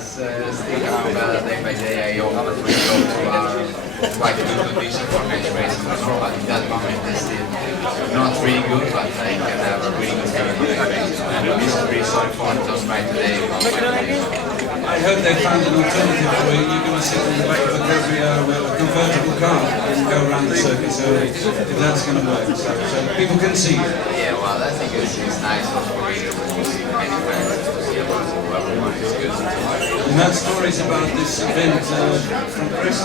it's still day by day. I always go to quite good condition for match racing, but in that moment it's still not really good, but I can have a really good game for match racing. And I'm really sorry for those right today. I heard they found an alternative for you. You're going to sit in the back of a Capirossi convertible car and go around the circuit, so if that's going to work, so people can see you. Yeah, well, I think it's nice also for me to see many fans, to see about everyone. It's good. You heard stories about this event from Chris?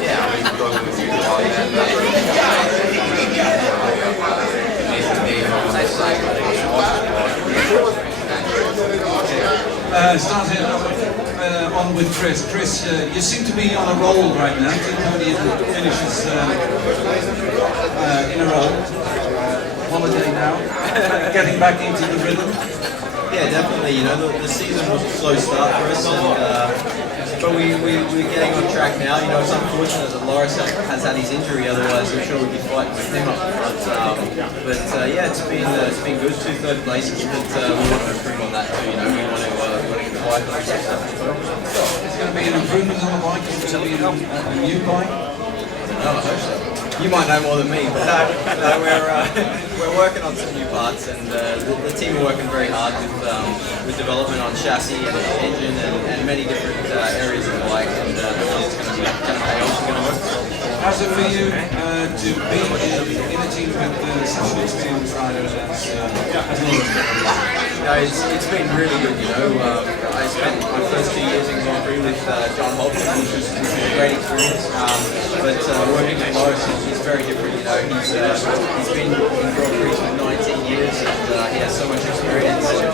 Yeah, we go with you all that. Starting on with Chris. Chris, you seem to be on a roll right now. Team Podium finishes in a row. Holiday now, getting back into the rhythm. Yeah, definitely. You know, the season was a slow start for us, but we're getting on track now. You know, it's unfortunate that Loris has had his injury. Otherwise, I'm sure we'd be fighting with him up front. Yeah, it's been good. 2 third places, but we want to improve on that too. You know, we want to get the bike on stuff. It's going to be an improvement on the bike. It's going to be a new bike. No, I hope so. You might know more than me, but we're working on some new parts, and the team are working very hard with development on chassis and engine and many different areas of the bike, and it's going to pay off. It's going to work. How's it for you to be in a team with such an experienced rider as Loris? No, it's been really good. You know, I spent my first 2 years in Grand Prix with John Holton, which was a great experience. But working with Loris is very different. You know, he's been in Grand Prix for 19 years, and he has so much experience. And,